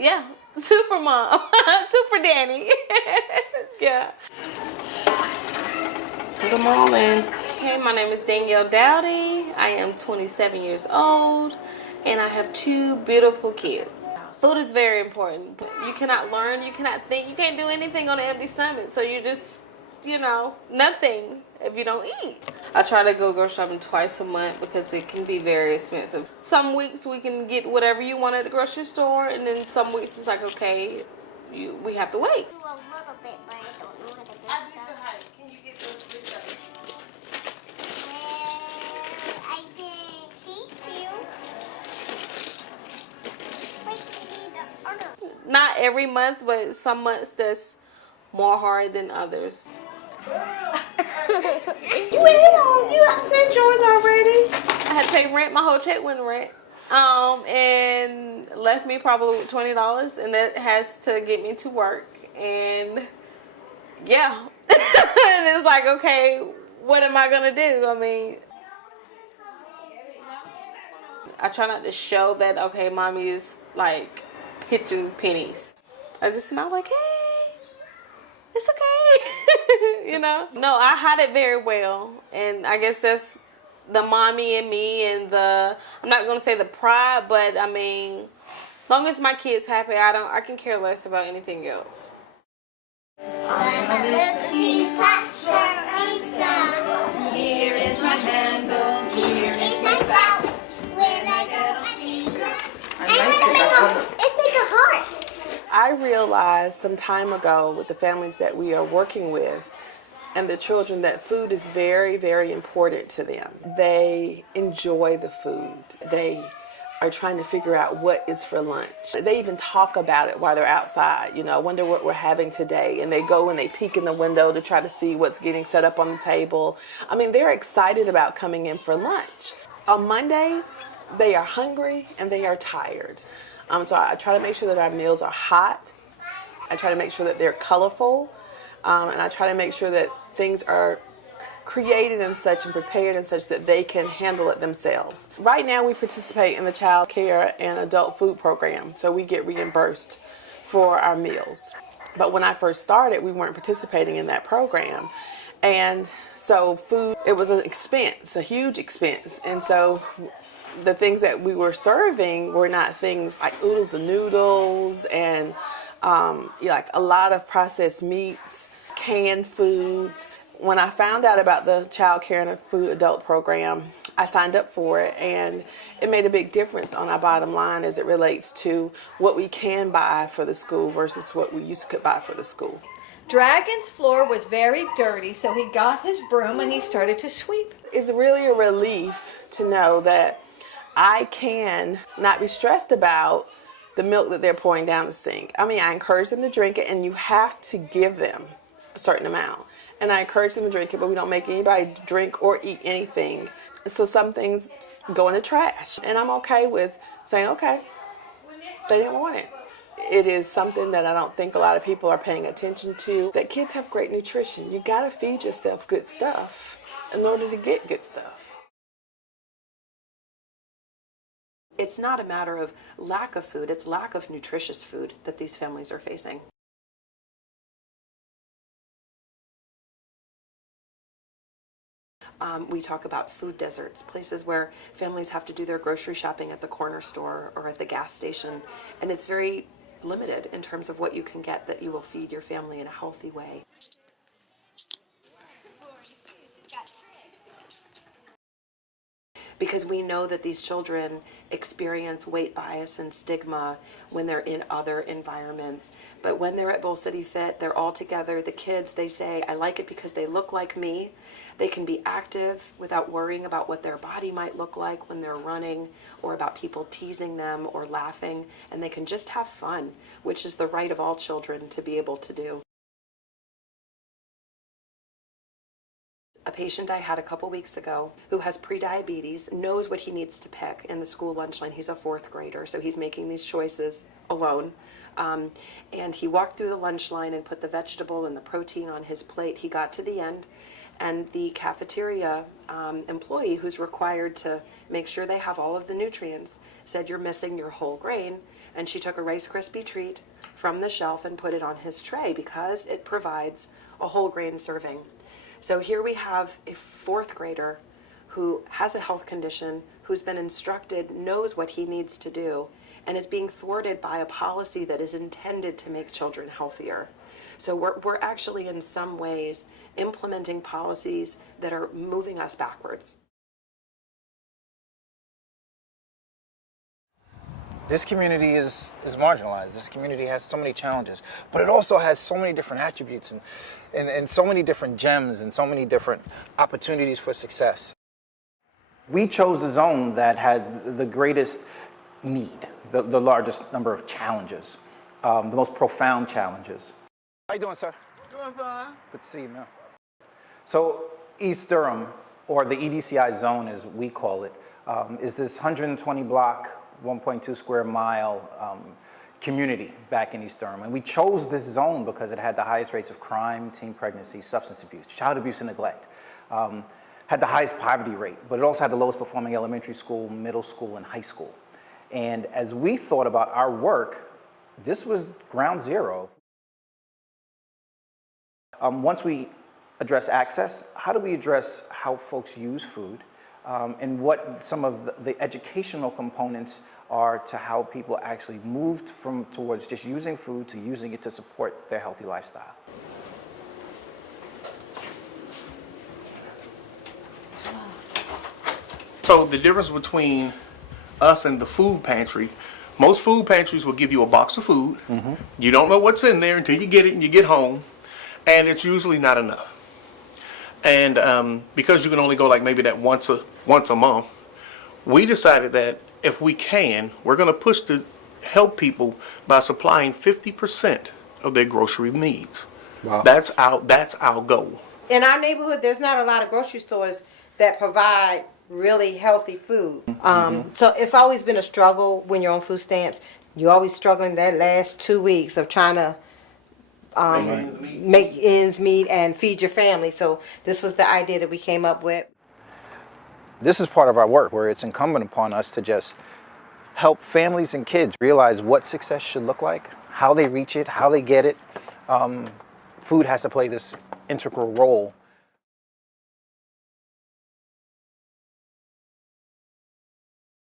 Yeah, super mom, super Danny. Yeah. Good morning. Hey, my name is Danielle Dowdy. I am 27 years old, and I have 2 beautiful kids. Food is very important. You cannot learn, you cannot think, you can't do anything on an empty stomach. So you just, nothing if you don't eat. I try to go grocery shopping twice a month because it can be very expensive. Some weeks we can get whatever you want at the grocery store, and then some weeks it's like, okay, we have to wait. Do a little bit, but I don't know how to do I need stuff. your height. Can you get this stuff? I can teach you. Wait, we need the other. Not every month, but some months that's more hard than others. You have sent yours already. I had to pay rent. My whole check went rent. And left me probably with $20, and that has to get me to work. And yeah, and it's like, okay, what am I gonna do? I mean, I try not to show that, okay, mommy is like hitching pennies. I just smile like, hey, it's okay. No, I hide it very well, and I guess that's the mommy in me, and I'm not gonna say the pride, but I mean, long as my kids happy, I can care less about anything else. I'm a little teapot, here is my handle, here is my spout. When I go, I it's like a heart. I realized some time ago with the families that we are working with and the children that food is very, very important to them. They enjoy the food. They are trying to figure out what is for lunch. They even talk about it while they're outside. I wonder what we're having today. And they go and they peek in the window to try to see what's getting set up on the table. I mean, they're excited about coming in for lunch. On Mondays, they are hungry and they are tired. So I try to make sure that our meals are hot. I try to make sure that they're colorful. And I try to make sure that things are created and such and prepared and such that they can handle it themselves. Right now we participate in the child care and adult food program, so we get reimbursed for our meals. But when I first started, we weren't participating in that program. And so food, it was an expense, a huge expense. And so the things that we were serving were not things like oodles and noodles and like a lot of processed meats, canned foods. When I found out about the child care and food adult program, I signed up for it, and it made a big difference on our bottom line as it relates to what we can buy for the school versus what we used to buy for the school. Dragon's floor was very dirty, so he got his broom and he started to sweep. It's really a relief to know that I can not be stressed about the milk that they're pouring down the sink. I mean, I encourage them to drink it, and you have to give them a certain amount. And I encourage them to drink it, but we don't make anybody drink or eat anything. So some things go in the trash. And I'm okay with saying, okay, they didn't want it. It is something that I don't think a lot of people are paying attention to, that kids have great nutrition. You gotta feed yourself good stuff in order to get good stuff. It's not a matter of lack of food, it's lack of nutritious food that these families are facing. We talk about food deserts, places where families have to do their grocery shopping at the corner store or at the gas station, and it's very limited in terms of what you can get that you will feed your family in a healthy way. Because we know that these children experience weight bias and stigma when they're in other environments. But when they're at Bull City Fit, they're all together. The kids, they say, I like it because they look like me. They can be active without worrying about what their body might look like when they're running, or about people teasing them or laughing. And they can just have fun, which is the right of all children to be able to do. A patient I had a couple weeks ago who has prediabetes knows what he needs to pick in the school lunch line. He's a 4th grader, so he's making these choices alone. And he walked through the lunch line and put the vegetable and the protein on his plate. He got to the end, And the cafeteria employee who's required to make sure they have all of the nutrients said, "You're missing your whole grain." And she took a Rice Krispie treat from the shelf and put it on his tray because it provides a whole grain serving. So here we have a fourth grader who has a health condition, who's been instructed, knows what he needs to do, and is being thwarted by a policy that is intended to make children healthier. So we're actually in some ways implementing policies that are moving us backwards. This community is marginalized. This community has so many challenges, but it also has so many different attributes and so many different gems and so many different opportunities for success. We chose the zone that had the greatest need, the largest number of challenges, the most profound challenges. How you doing, sir? Doing fine. Good to see you, man. So East Durham, or the EDCI zone as we call it, is this 120 block, 1.2 square mile community back in East Durham. And we chose this zone because it had the highest rates of crime, teen pregnancy, substance abuse, child abuse and neglect. Had the highest poverty rate, but it also had the lowest performing elementary school, middle school, and high school. And as we thought about our work, this was ground zero. Once we address access, how do we address how folks use food? And what some of the educational components are to how people actually moved towards just using food to using it to support their healthy lifestyle. So the difference between us and the food pantry, most food pantries will give you a box of food. Mm-hmm. You don't know what's in there until you get it and you get home, and it's usually not enough. And because you can only go like maybe that once a month, we decided that if we can, we're going to push to help people by supplying 50% of their grocery needs. Wow. That's our goal. In our neighborhood, there's not a lot of grocery stores that provide really healthy food. So it's always been a struggle when you're on food stamps. You're always struggling that last 2 weeks of trying to make ends meet and feed your family. So this was the idea that we came up with. This is part of our work where it's incumbent upon us to just help families and kids realize what success should look like, how they reach it, how they get it. Food has to play this integral role